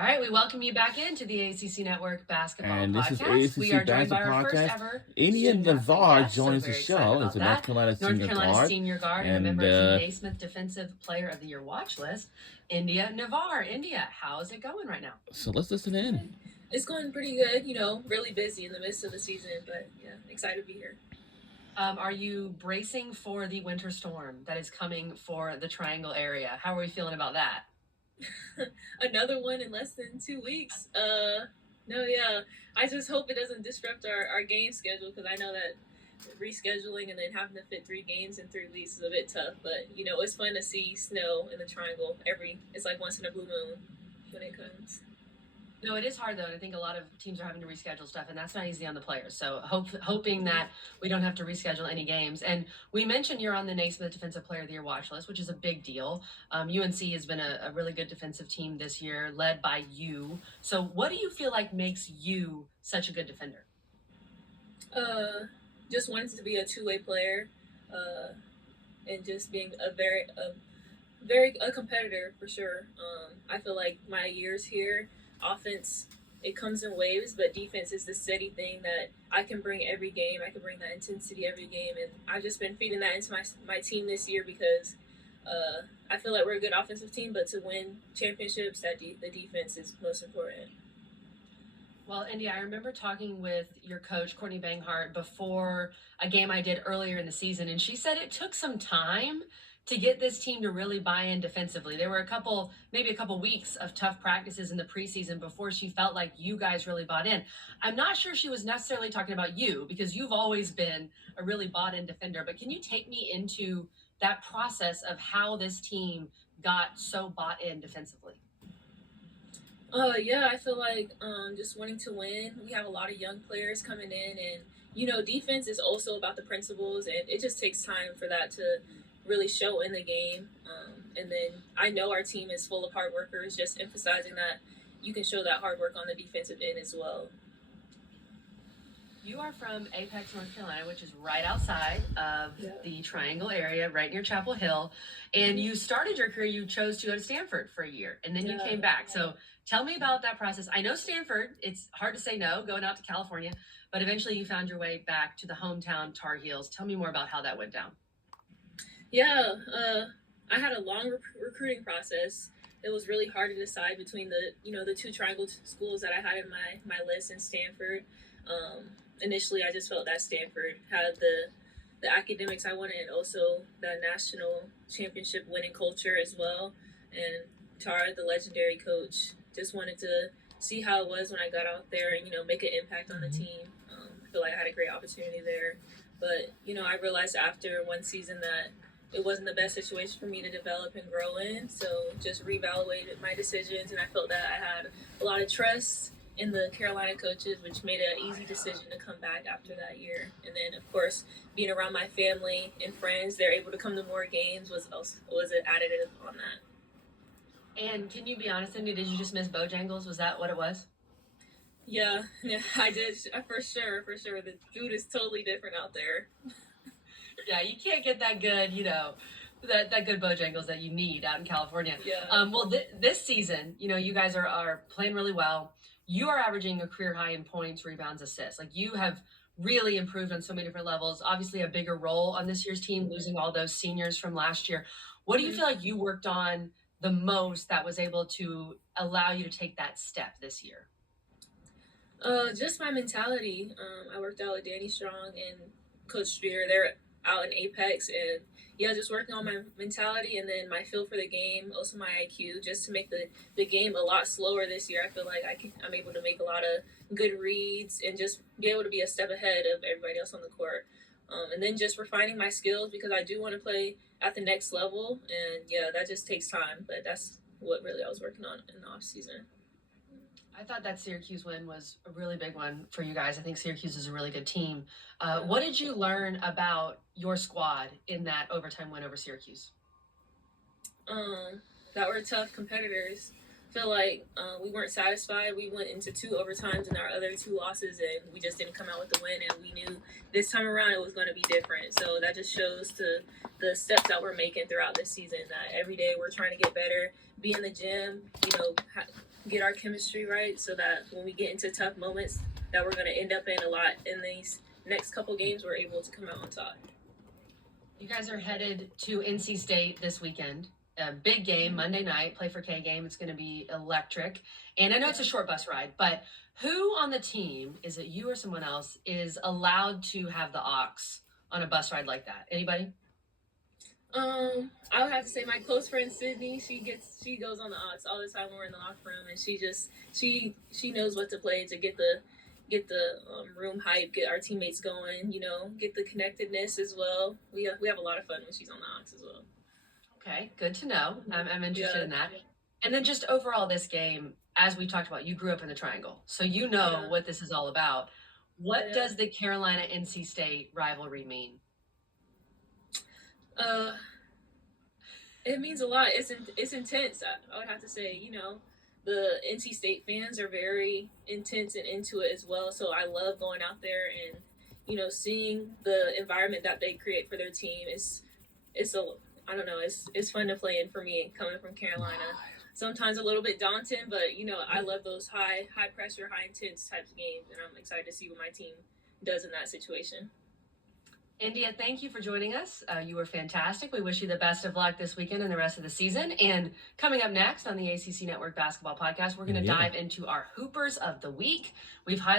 All right, we welcome you back into the ACC Network Basketball And this is Podcast. We ACC are joined by Basketball our first Podcast. ever India student athlete Navar guest, so joins the very excited show as about a North that. Carolina North senior Carolina guard. senior guard and a member of the Naismith Defensive Player of the Year watch list, India Navar. India, how's it going right now? So let's listen in. It's going pretty good, really busy in the midst of the season, but yeah, excited to be here. Are you bracing for the winter storm that is coming for the Triangle area? How are we feeling about that? Another one in less than 2 weeks. No, yeah. I just hope it doesn't disrupt our game schedule because I know that rescheduling and then having to fit 3 games in 3 weeks is a bit tough. But, it's fun to see snow in the Triangle it's like once in a blue moon when it comes. No, it is hard though, and I think a lot of teams are having to reschedule stuff, and that's not easy on the players. So hoping that we don't have to reschedule any games. And we mentioned you're on the Naismith Defensive Player of the Year watch list, which is a big deal. UNC has been a really good defensive team this year, led by you. So what do you feel like makes you such a good defender? Just wanting to be a two-way player, and just being a competitor for sure. I feel like my years here, offense, it comes in waves, but defense is the steady thing that I can bring every game. I can bring that intensity every game, and I've just been feeding that into my team this year because I feel like we're a good offensive team, but to win championships, the defense is most important. Well, India, I remember talking with your coach, Courtney Banghart, before a game I did earlier in the season, and she said it took some time to get this team to really buy in defensively. There were maybe a couple weeks of tough practices in the preseason before she felt like you guys really bought in. I'm not sure she was necessarily talking about you because you've always been a really bought in defender, but can you take me into that process of how this team got so bought in defensively? Yeah, I feel like just wanting to win. We have a lot of young players coming in, and defense is also about the principles, and it just takes time for that to really show in the game. And then I know our team is full of hard workers, just emphasizing that you can show that hard work on the defensive end as well. You are from Apex, North Carolina, which is right outside of the Triangle area, right near Chapel Hill. And you started your career, you chose to go to Stanford for a year, and then you came back. So tell me about that process. I know Stanford, it's hard to say no, going out to California, but eventually you found your way back to the hometown Tar Heels. Tell me more about how that went down. Yeah, I had a long recruiting process. It was really hard to decide between the two Triangle schools that I had in my list and Stanford. Initially, I just felt that Stanford had the academics I wanted and also the national championship winning culture as well. And Tara, the legendary coach, just wanted to see how it was when I got out there and, make an impact on the team. I feel like I had a great opportunity there. But, I realized after one season that it wasn't the best situation for me to develop and grow in. So just reevaluated my decisions, and I felt that I had a lot of trust in the Carolina coaches, which made it an easy decision to come back after that year. And then, of course, being around my family and friends, they're able to come to more games was an additive on that. And can you be honest, Cindy, did you just miss Bojangles? Was that what it was? Yeah, I did, for sure. The food is totally different out there. Yeah, you can't get that good, that good Bojangles that you need out in California. Yeah. Well, this season, you guys are playing really well. You are averaging a career high in points, rebounds, assists. Like, you have really improved on so many different levels. Obviously, a bigger role on this year's team, losing all those seniors from last year. What do you feel like you worked on the most that was able to allow you to take that step this year? Just my mentality. I worked out with Danny Strong and Coach Streeter. They're out in Apex, and just working on my mentality and then my feel for the game, also my IQ, just to make the game a lot slower this year. I feel like I'm able to make a lot of good reads and just be able to be a step ahead of everybody else on the court. And then just refining my skills because I do want to play at the next level, and that just takes time. But that's what really I was working on in the off season. I thought that Syracuse win was a really big one for you guys. I think Syracuse is a really good team. What did you learn about your squad in that overtime win over Syracuse? That were tough competitors. I feel like we weren't satisfied. We went into 2 overtimes in our other 2 losses, and we just didn't come out with the win. And we knew this time around it was going to be different. So that just shows to the steps that we're making throughout this season. That every day we're trying to get better, be in the gym, get our chemistry right, so that when we get into tough moments that we're going to end up in a lot in these next couple games, we're able to come out on top. You guys are headed to NC State this weekend. A big game, Monday night, Play for K game. It's going to be electric. And I know it's a short bus ride, but who on the team, is it you or someone else, is allowed to have the aux on a bus ride like that? Anybody? I would have to say my close friend Sydney. She goes on the aux all the time when we're in the locker room, and she knows what to play to get the room hype, get our teammates going. Get the connectedness as well. We have a lot of fun when she's on the aux as well. Okay, good to know. I'm interested in that. And then just overall, this game, as we talked about, you grew up in the Triangle, so you know what this is all about. What does the Carolina-NC State rivalry mean? It means a lot. It's intense. I would have to say, the NC State fans are very intense and into it as well. So I love going out there and, seeing the environment that they create for their team. I don't know, it's fun to play in for me coming from Carolina. Sometimes a little bit daunting, but I love those high pressure, high intense types of games, and I'm excited to see what my team does in that situation. India, thank you for joining us. You were fantastic. We wish you the best of luck this weekend and the rest of the season. And coming up next on the ACC Network Basketball Podcast, we're going to dive into our Hoopers of the Week. We've highlighted